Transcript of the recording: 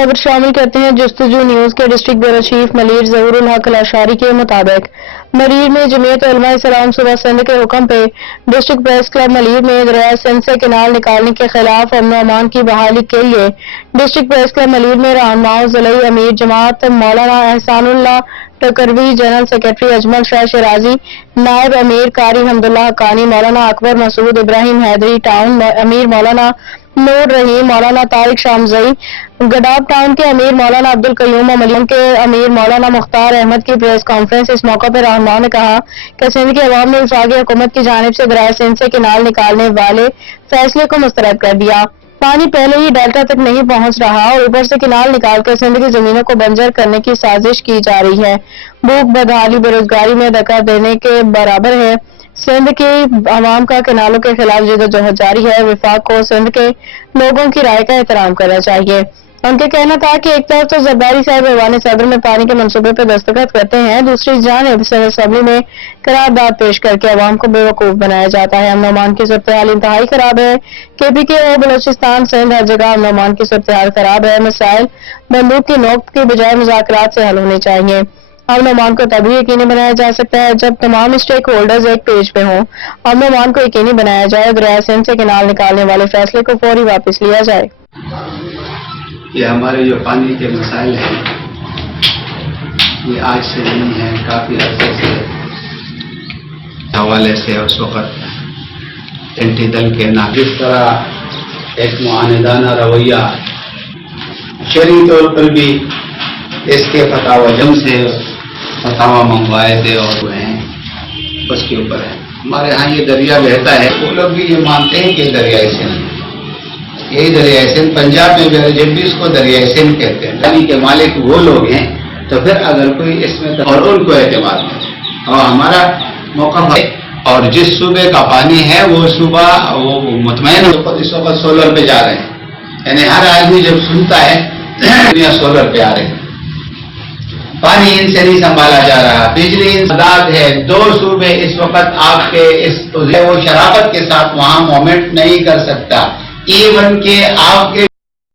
खबर शामिल करते हैं जस्तजू न्यूज के डिस्ट्रिक्ट ब्यूरो चीफ मलिर ज़हूरुल हक अल-अशारी के मुताबिक मलिर में जमीयत उलमा इस्लाम सूबा सिंध के हुक्म पे डिस्ट्रिक्ट प्रेस क्लब मलिर में दरिया सिंध से किनाल निकालने के खिलाफ अमन अमान की बहाली के लिए डिस्ट्रिक्ट प्रेस क्लब मलिर में रहनुमाओं ज़िला अमीर जमात मौलाना एहसानुल्लाह टकरवी, जनरल सेक्रेटरी अजमल शाह शिराजी, नायब अमीर कारी हमदुल्लाह हक्कानी, मौलाना अकबर मसूद इब्राहिम हैदरी टाउन अमीर मौलाना नूर रहीम, मौलाना तारिक शामजई, गडाब टाउन के अमीर मौलाना अब्दुल कयूम, मलियम के अमीर मौलाना मुख्तार अहमद की प्रेस कॉन्फ्रेंस। इस मौका पर रहनुमाओं ने कहा कि सिंध की अवाम ने वफाकी हुकूमत की जानिब से दरिया सिंध से किनाल निकालने वाले फैसले को मुस्तरद कर दिया। पानी पहले ही डेल्टा तक नहीं पहुंच रहा और ऊपर से किनाल निकालकर सिंध की जमीनों को बंजर करने की साजिश की जा रही है। भूख, बदहाली, बेरोजगारी में धक्का देने के बराबर है। सिंध की आवाम का किनालों के खिलाफ जदोजहद जारी है। वफाक को सिंध के लोगों की राय का एहतराम करना चाहिए। उनका कहना था कि एक तरफ तो जरदारी साहब ऐवान सदर में पानी के मंसूबे पर दस्तखत करते हैं, दूसरी जानिब असेंबली में करारदाद पेश करके अवाम को बेवकूफ बनाया जाता है। अमन अमान की सूरत-ए-हाल इंतहाई खराब है। KPK और बलोचिस्तान सिंध हर जगह अमन अमान की सूरत-ए-हाल खराब है। मसाइल बंदूक की नोक की बजाय मुज़ाकरात से हल होने चाहिए। अमन अमान को तभी यकीनी बनाया जा सकता है जब तमाम स्टेक होल्डर्स एक पेज पे हों। अमन अमान को यकीनी बनाया जाए, दरिया सिंध से किनाल निकालने वाले फैसले को फौरी वापस लिया जाए। ये हमारे जो पानी के मसाइल हैं ये आज से नहीं है, काफ़ी अर्से से हवाले से उस वक़्त एंटी दल के ना जिस तरह एक मुआनिदाना रवैया शरई तौर पर भी इसके फतावा जम से फतावा मंगवाए थे और वो हैं उसके ऊपर है। हमारे यहाँ ये दरिया बहता है, वो लोग भी ये मानते हैं कि दरिया सिंध, यही दरिया सिंध पंजाब में जब भी इसको दरिया सिंध कहते हैं। पानी के मालिक वो लोग हैं, तो फिर अगर कोई इसमें और उनको एतमाद है और हमारा मौका है और जिस सूबे का पानी है वो सूबा वो मुतमैन इस वक्त सोलर पे जा रहे हैं। यानी हर आदमी जब सुनता है दुनिया सोलर पे आ रहे हैं। पानी इनसे नहीं संभाला जा रहा, बिजली इंसदाद है। 2 सूबे इस वक्त आपके इस वो शराफत के साथ वहां मूवमेंट नहीं कर सकता। इवन के आपके